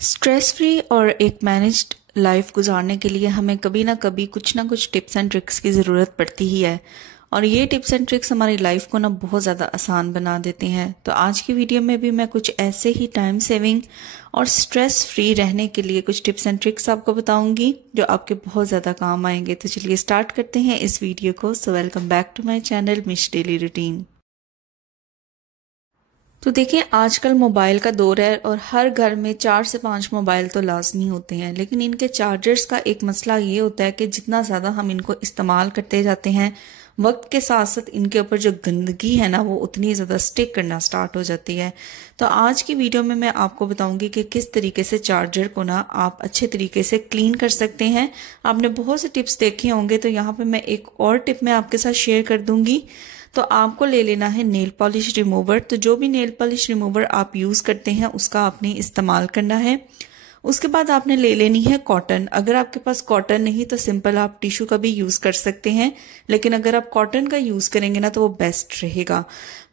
Stress free और एक managed life गुजारने के लिए हमें कभी ना कभी कुछ ना कुछ टिप्स एंड ट्रिक्स की ज़रूरत पड़ती ही है। और ये टिप्स एंड ट्रिक्स हमारी लाइफ को ना बहुत ज़्यादा आसान बना देती हैं। तो आज की वीडियो में भी मैं कुछ ऐसे ही टाइम सेविंग और स्ट्रेस फ्री रहने के लिए कुछ टिप्स एंड ट्रिक्स आपको बताऊंगी जो आपके बहुत ज़्यादा काम आएंगे। तो चलिए स्टार्ट करते हैं इस वीडियो को। So welcome back to my channel मिश डेली रूटीन। तो देखिए, आजकल मोबाइल का दौर है और हर घर में 4 से 5 मोबाइल तो लाजमी होते हैं, लेकिन इनके चार्जर्स का एक मसला ये होता है कि जितना ज़्यादा हम इनको इस्तेमाल करते जाते हैं, वक्त के साथ साथ इनके ऊपर जो गंदगी है ना वो उतनी ज़्यादा स्टिक करना स्टार्ट हो जाती है। तो आज की वीडियो में मैं आपको बताऊंगी कि किस तरीके से चार्जर को ना आप अच्छे तरीके से क्लीन कर सकते हैं। आपने बहुत से टिप्स देखे होंगे, तो यहाँ पे मैं एक और टिप मैं आपके साथ शेयर कर दूंगी। तो आपको ले लेना है नेल पॉलिश रिमूवर। तो जो भी नेल पॉलिश रिमूवर आप यूज़ करते हैं उसका आपने इस्तेमाल करना है। उसके बाद आपने ले लेनी है कॉटन। अगर आपके पास कॉटन नहीं तो सिंपल आप टिश्यू का भी यूज़ कर सकते हैं, लेकिन अगर आप कॉटन का यूज़ करेंगे ना तो वो बेस्ट रहेगा।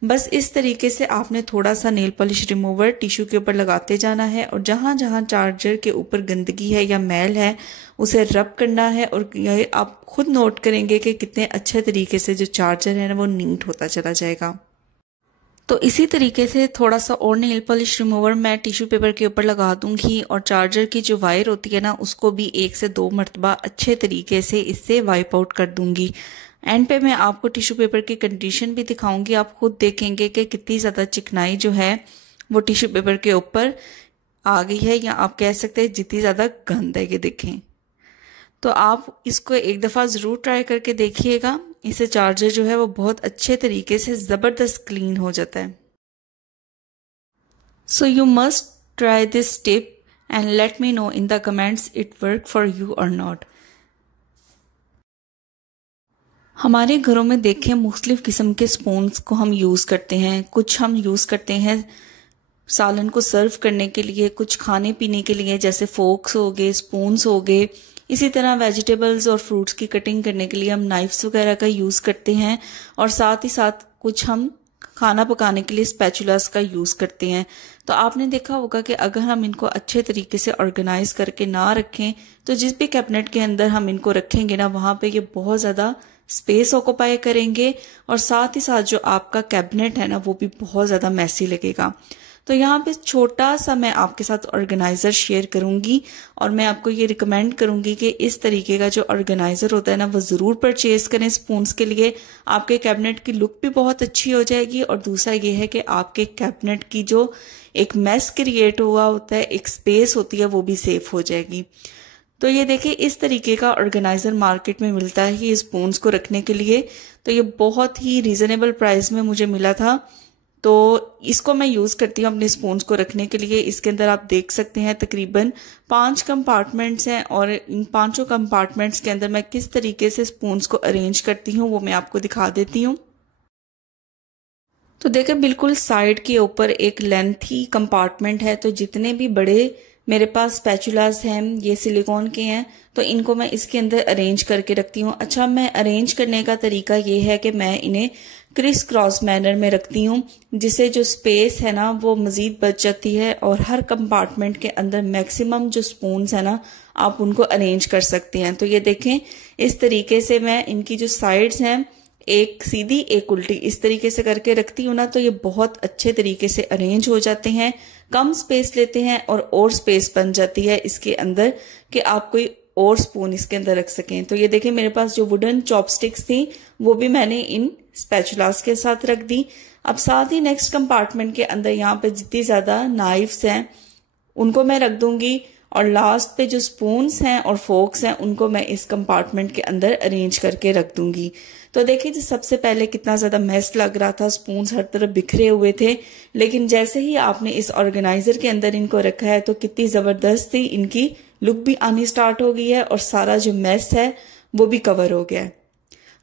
बस इस तरीके से आपने थोड़ा सा नेल पॉलिश रिमूवर टिश्यू के ऊपर लगाते जाना है और जहाँ जहाँ चार्जर के ऊपर गंदगी है या मैल है उसे रब करना है। और ये आप खुद नोट करेंगे कि कितने अच्छे तरीके से जो चार्जर है ना वो नीट होता चला जाएगा। तो इसी तरीके से थोड़ा सा और नेल पॉलिश रिमूवर मैं टिश्यू पेपर के ऊपर लगा दूंगी और चार्जर की जो वायर होती है ना उसको भी 1 से 2 मरतबा अच्छे तरीके से इससे वाइप आउट कर दूंगी। एंड पे मैं आपको टिश्यू पेपर की कंडीशन भी दिखाऊंगी। आप खुद देखेंगे कि कितनी ज़्यादा चिकनाई जो है वो टिश्यू पेपर के ऊपर आ गई है, या आप कह सकते हैं जितनी ज़्यादा गंद है ये देखें। तो आप इसको एक दफ़ा ज़रूर ट्राई करके देखिएगा। इससे चार्जर जो है वो बहुत अच्छे तरीके से ज़बरदस्त क्लीन हो जाता है। So you must try this tip and let me know in the comments it work for you और नॉट। हमारे घरों में देखें मुख्तलिफ किस्म के स्पून्स को हम यूज़ करते हैं। कुछ हम यूज़ करते हैं सालन को सर्व करने के लिए, कुछ खाने पीने के लिए जैसे फोक्स हो गए, स्पून्स हो गए। इसी तरह वेजिटेबल्स और फ्रूट्स की कटिंग करने के लिए हम नाइफ्स वगैरह का यूज़ करते हैं। और साथ ही साथ कुछ हम खाना पकाने के लिए स्पैचुलास का यूज़ करते हैं। तो आपने देखा होगा कि अगर हम इनको अच्छे तरीके से ऑर्गेनाइज करके ना रखें तो जिस भी कैबिनेट के अंदर हम इनको रखेंगे ना वहाँ पे ये बहुत ज़्यादा स्पेस ऑक्यूपाई करेंगे और साथ ही साथ जो आपका कैबिनेट है ना वो भी बहुत ज़्यादा मैसी लगेगा। तो यहाँ पे छोटा सा मैं आपके साथ ऑर्गेनाइजर शेयर करूंगी और मैं आपको ये रिकमेंड करूंगी कि इस तरीके का जो ऑर्गेनाइजर होता है ना वो ज़रूर परचेज करें स्पून्स के लिए। आपके कैबिनेट की लुक भी बहुत अच्छी हो जाएगी और दूसरा ये है कि आपके कैबिनेट की जो एक मैस क्रिएट हुआ होता है, एक स्पेस होती है, वो भी सेफ हो जाएगी। तो ये देखिए, इस तरीके का ऑर्गेनाइजर मार्केट में मिलता है ये स्पून्स को रखने के लिए। तो ये बहुत ही रीजनेबल प्राइस में मुझे मिला था, तो इसको मैं यूज़ करती हूँ अपने स्पून्स को रखने के लिए। इसके अंदर आप देख सकते हैं तकरीबन 5 कंपार्टमेंट्स हैं और इन 5 कंपार्टमेंट्स के अंदर मैं किस तरीके से स्पून्स को अरेंज करती हूँ वो मैं आपको दिखा देती हूँ। तो देखिए, बिल्कुल साइड के ऊपर एक लेंथी कंपार्टमेंट है। तो जितने भी बड़े मेरे पास स्पैचुलास हैं ये सिलिकॉन के हैं, तो इनको मैं इसके अंदर अरेंज करके रखती हूँ। अच्छा, मैं अरेंज करने का तरीका ये है कि मैं इन्हें क्रिस क्रॉस मैनर में रखती हूँ, जिससे जो स्पेस है ना वो मजीद बच जाती है और हर कंपार्टमेंट के अंदर मैक्सिमम जो स्पून्स है ना आप उनको अरेंज कर सकते हैं। तो ये देखें, इस तरीके से मैं इनकी जो साइड्स हैं एक सीधी एक उल्टी इस तरीके से करके रखती हूँ ना, तो ये बहुत अच्छे तरीके से अरेंज हो जाते हैं, कम स्पेस लेते हैं और स्पेस बन जाती है इसके अंदर कि आप कोई और स्पून इसके अंदर रख सकें। तो ये देखिए, मेरे पास जो वुडन चॉपस्टिक्स थी वो भी मैंने इन स्पैचुलास के साथ रख दी। अब साथ ही नेक्स्ट कंपार्टमेंट के अंदर यहाँ पे जितनी ज्यादा नाइफ्स हैं उनको मैं रख दूंगी और लास्ट पे जो स्पून्स हैं और फोक्स हैं उनको मैं इस कंपार्टमेंट के अंदर अरेंज करके रख दूंगी। तो देखिए, जो सबसे पहले कितना ज्यादा मेस लग रहा था, स्पून्स हर तरफ बिखरे हुए थे, लेकिन जैसे ही आपने इस ऑर्गेनाइजर के अंदर इनको रखा है तो कितनी जबरदस्त थी, इनकी लुक भी आनी स्टार्ट हो गई है और सारा जो मेस है वो भी कवर हो गया है।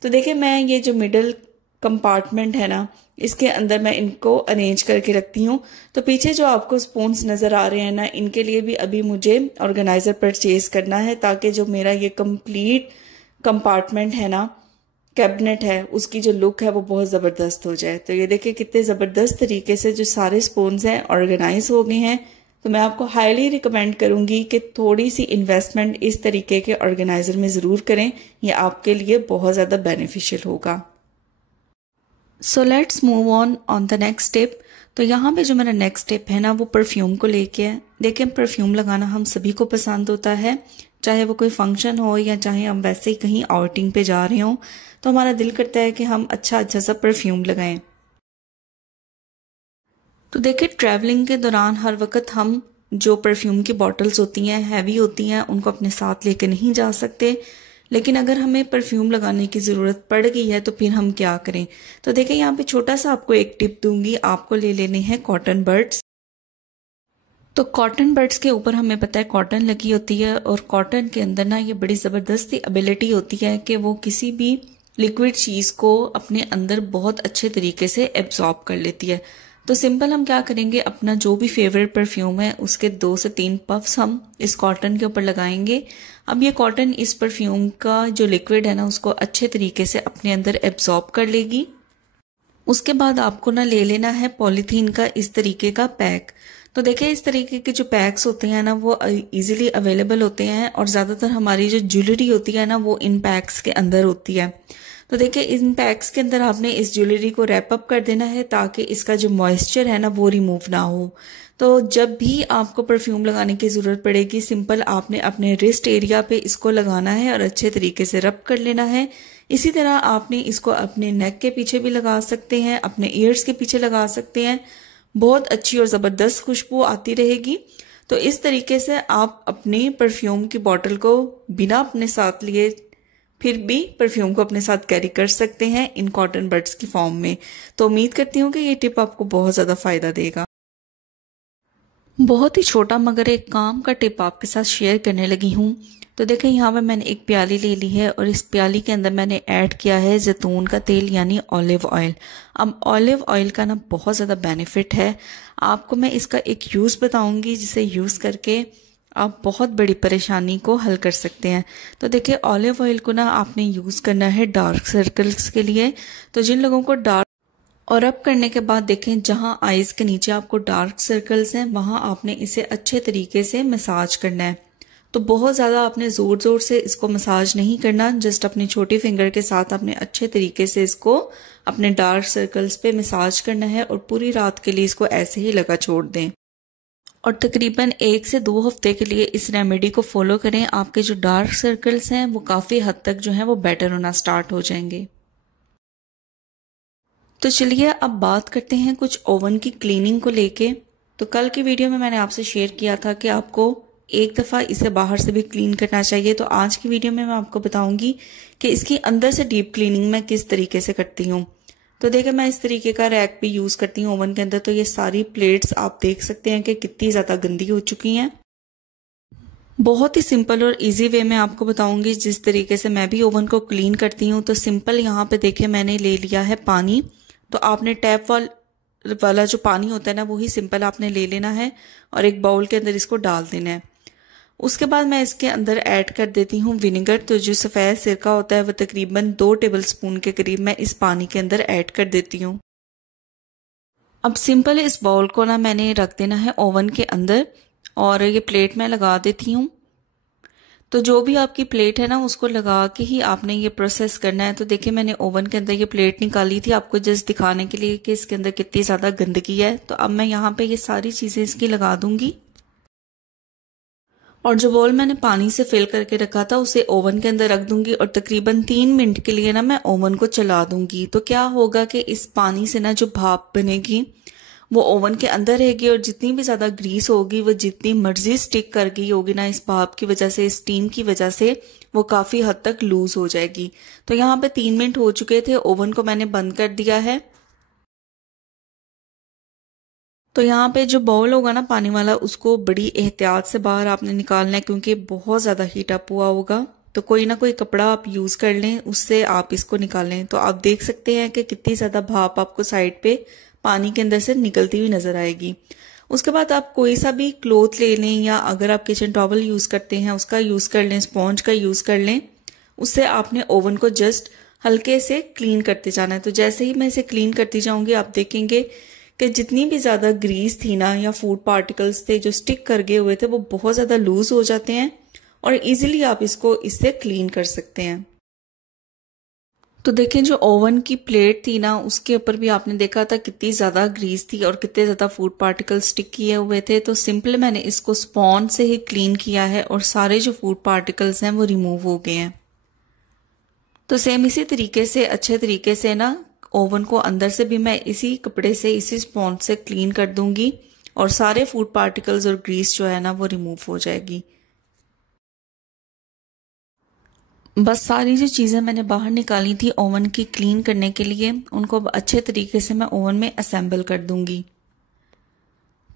तो देखिए, मैं ये जो मिडल कंपार्टमेंट है ना इसके अंदर मैं इनको अरेंज करके रखती हूँ। तो पीछे जो आपको स्पून्स नजर आ रहे हैं ना इनके लिए भी अभी मुझे ऑर्गेनाइजर परचेज करना है, ताकि जो मेरा ये कंप्लीट कंपार्टमेंट है ना कैबिनेट है उसकी जो लुक है वो बहुत ज़बरदस्त हो जाए। तो ये देखिए कितने ज़बरदस्त तरीके से जो सारे स्पून्स हैं ऑर्गेनाइज हो गए हैं। तो मैं आपको हाईली रिकमेंड करूंगी कि थोड़ी सी इन्वेस्टमेंट इस तरीके के ऑर्गेनाइजर में ज़रूर करें, ये आपके लिए बहुत ज़्यादा बेनिफिशियल होगा। So let's move on the next step. तो यहाँ पे जो मेरा नेक्स्ट स्टेप है ना वो परफ्यूम को लेके है। देखिए परफ्यूम लगाना हम सभी को पसंद होता है, चाहे वो कोई फंक्शन हो या चाहे हम वैसे ही कहीं आउटिंग पे जा रहे हों, तो हमारा दिल करता है कि हम अच्छा सा परफ्यूम लगाएं। तो देखिए ट्रैवलिंग के दौरान हर वक्त हम जो परफ्यूम की बॉटल्स होती हैं हैवी होती हैं, उनको अपने साथ लेके नहीं जा सकते, लेकिन अगर हमें परफ्यूम लगाने की ज़रूरत पड़ गई है तो फिर हम क्या करें। तो देखिए यहाँ पे छोटा सा आपको एक टिप दूंगी, आपको ले लेने हैं कॉटन बड्स। तो कॉटन बड्स के ऊपर हमें पता है कॉटन लगी होती है, और कॉटन के अंदर ना ये बड़ी ज़बरदस्ती एबिलिटी होती है कि वो किसी भी लिक्विड चीज़ को अपने अंदर बहुत अच्छे तरीके से एब्जॉर्ब कर लेती है। तो सिंपल हम क्या करेंगे, अपना जो भी फेवरेट परफ्यूम है उसके 2 से 3 पफ्स हम इस कॉटन के ऊपर लगाएंगे। अब ये कॉटन इस परफ्यूम का जो लिक्विड है ना उसको अच्छे तरीके से अपने अंदर एब्जॉर्ब कर लेगी। उसके बाद आपको ना ले लेना है पॉलीथीन का इस तरीके का पैक। तो देखिए इस तरीके के जो पैक्स होते हैं ना वो इजीली अवेलेबल होते हैं, और ज़्यादातर हमारी जो ज्वेलरी होती है ना वो इन पैक्स के अंदर होती है। तो देखिए इन पैक्स के अंदर आपने इस ज्वेलरी को रैप अप कर देना है ताकि इसका जो मॉइस्चर है ना वो रिमूव ना हो। तो जब भी आपको परफ्यूम लगाने की ज़रूरत पड़ेगी, सिंपल आपने अपने रिस्ट एरिया पे इसको लगाना है और अच्छे तरीके से रब कर लेना है। इसी तरह आपने इसको अपने नेक के पीछे भी लगा सकते हैं, अपने ईयर्स के पीछे लगा सकते हैं, बहुत अच्छी और ज़बरदस्त खुशबू आती रहेगी। तो इस तरीके से आप अपने परफ्यूम की बॉटल को बिना अपने साथ लिए फिर भी परफ्यूम को अपने साथ कैरी कर सकते हैं इन कॉटन बड्स की फॉर्म में। तो उम्मीद करती हूँ कि ये टिप आपको बहुत ज़्यादा फ़ायदा देगा। बहुत ही छोटा मगर एक काम का टिप आपके साथ शेयर करने लगी हूँ। तो देखें यहाँ पे मैंने एक प्याली ले ली है और इस प्याली के अंदर मैंने ऐड किया है जैतून का तेल यानी ऑलिव ऑयल। अब ऑलिव ऑयल का ना बहुत ज़्यादा बेनिफिट है। आपको मैं इसका एक यूज़ बताऊंगी जिसे यूज़ करके आप बहुत बड़ी परेशानी को हल कर सकते हैं। तो देखिए ऑलिव ऑयल को ना आपने यूज़ करना है डार्क सर्कल्स के लिए। तो जिन लोगों को डार्क और रब करने के बाद देखें जहां आईज के नीचे आपको डार्क सर्कल्स हैं वहां आपने इसे अच्छे तरीके से मसाज करना है। तो बहुत ज़्यादा आपने ज़ोर ज़ोर से इसको मसाज नहीं करना, जस्ट अपनी छोटी फिंगर के साथ आपने अच्छे तरीके से इसको अपने डार्क सर्कल्स पे मसाज करना है और पूरी रात के लिए इसको ऐसे ही लगा छोड़ दें। और तकरीबन 1 से 2 हफ्ते के लिए इस रेमेडी को फॉलो करें। आपके जो डार्क सर्कल्स हैं वो काफ़ी हद तक जो है वो बेटर होना स्टार्ट हो जाएंगे। तो चलिए अब बात करते हैं कुछ ओवन की क्लीनिंग को लेके। तो कल की वीडियो में मैंने आपसे शेयर किया था कि आपको एक दफ़ा इसे बाहर से भी क्लीन करना चाहिए। तो आज की वीडियो में मैं आपको बताऊंगी कि इसकी अंदर से डीप क्लीनिंग मैं किस तरीके से करती हूँ। तो देखिए मैं इस तरीके का रैक भी यूज़ करती हूँ ओवन के अंदर। तो ये सारी प्लेट्स आप देख सकते हैं कि कितनी ज़्यादा गंदी हो चुकी हैं। बहुत ही सिंपल और इजी वे में आपको बताऊंगी जिस तरीके से मैं भी ओवन को क्लीन करती हूँ। तो सिंपल यहाँ पे देखिए मैंने ले लिया है पानी। तो आपने टैप वाला जो पानी होता है ना वही सिंपल आपने ले लेना है और एक बाउल के अंदर इसको डाल देना है। उसके बाद मैं इसके अंदर ऐड कर देती हूँ विनेगर। तो जो सफ़ेद सिरका होता है वो तकरीबन 2 टेबलस्पून के करीब मैं इस पानी के अंदर ऐड कर देती हूँ। अब सिंपल इस बाउल को ना मैंने रख देना है ओवन के अंदर और ये प्लेट में लगा देती हूँ। तो जो भी आपकी प्लेट है ना उसको लगा के ही आपने ये प्रोसेस करना है। तो देखिए मैंने ओवन के अंदर ये प्लेट निकाली थी आपको जस्ट दिखाने के लिए कि इसके अंदर कितनी ज़्यादा गंदगी है। तो अब मैं यहाँ पे ये सारी चीज़ें इसकी लगा दूंगी और जो बाउल मैंने पानी से फिल करके रखा था उसे ओवन के अंदर रख दूंगी और तकरीबन 3 मिनट के लिए ना मैं ओवन को चला दूंगी। तो क्या होगा कि इस पानी से ना जो भाप बनेगी वो ओवन के अंदर रहेगी और जितनी भी ज़्यादा ग्रीस होगी वो जितनी मर्जी स्टिक कर गई होगी ना इस भाप की वजह से, स्टीम की वजह से वो काफ़ी हद तक लूज हो जाएगी। तो यहाँ पे 3 मिनट हो चुके थे, ओवन को मैंने बंद कर दिया है। तो यहाँ पे जो बाउल होगा ना पानी वाला उसको बड़ी एहतियात से बाहर आपने निकालना है क्योंकि बहुत ज़्यादा हीट अप हुआ होगा। तो कोई ना कोई कपड़ा आप यूज़ कर लें, उससे आप इसको निकालें। तो आप देख सकते हैं कि कितनी ज़्यादा भाप आपको साइड पे पानी के अंदर से निकलती हुई नजर आएगी। उसके बाद आप कोई सा भी क्लॉथ ले लें या अगर आप किचन टॉवल यूज़ करते हैं उसका यूज़ कर लें, स्पॉन्ज का यूज़ कर लें। उससे आपने ओवन को जस्ट हल्के से क्लीन करते जाना है। तो जैसे ही मैं इसे क्लीन करती जाऊंगी आप देखेंगे कि जितनी भी ज़्यादा ग्रीस थी ना या फूड पार्टिकल्स थे जो स्टिक कर गए हुए थे वो बहुत ज़्यादा लूज हो जाते हैं और इजीली आप इसको इससे क्लीन कर सकते हैं। तो देखें जो ओवन की प्लेट थी ना उसके ऊपर भी आपने देखा था कितनी ज़्यादा ग्रीस थी और कितने ज़्यादा फूड पार्टिकल स्टिक किए हुए थे। तो सिंपल मैंने इसको स्पॉन्ज से ही क्लीन किया है और सारे जो फूड पार्टिकल्स हैं वो रिमूव हो गए हैं। तो सेम इसी तरीके से अच्छे तरीके से ना ओवन को अंदर से भी मैं इसी कपड़े से इसी स्पॉन्ज से क्लीन कर दूंगी और सारे फूड पार्टिकल्स और ग्रीस जो है ना वो रिमूव हो जाएगी। बस सारी जो चीज़ें मैंने बाहर निकाली थी ओवन की क्लीन करने के लिए उनको अच्छे तरीके से मैं ओवन में असेंबल कर दूंगी।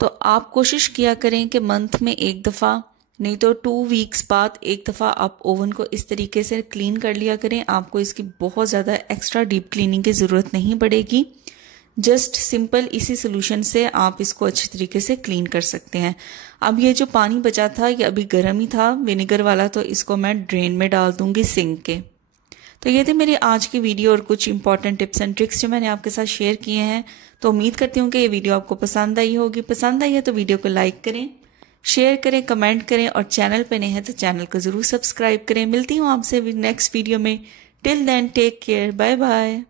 तो आप कोशिश किया करें कि मंथ में एक दफ़ा नहीं तो 2 वीक्स बाद एक दफ़ा आप ओवन को इस तरीके से क्लीन कर लिया करें। आपको इसकी बहुत ज़्यादा एक्स्ट्रा डीप क्लीनिंग की ज़रूरत नहीं पड़ेगी। जस्ट सिंपल इसी सोल्यूशन से आप इसको अच्छे तरीके से क्लीन कर सकते हैं। अब ये जो पानी बचा था ये अभी गर्म ही था विनेगर वाला, तो इसको मैं ड्रेन में डाल दूंगी सिंक के। तो ये थे मेरी आज की वीडियो और कुछ इंपॉर्टेंट टिप्स एंड ट्रिक्स जो मैंने आपके साथ शेयर किए हैं। तो उम्मीद करती हूँ कि ये वीडियो आपको पसंद आई होगी। पसंद आई है तो वीडियो को लाइक करें, शेयर करें, कमेंट करें और चैनल पे नए हैं तो चैनल को ज़रूर सब्सक्राइब करें। मिलती हूँ आपसे नेक्स्ट वीडियो में। Till then take care, bye bye.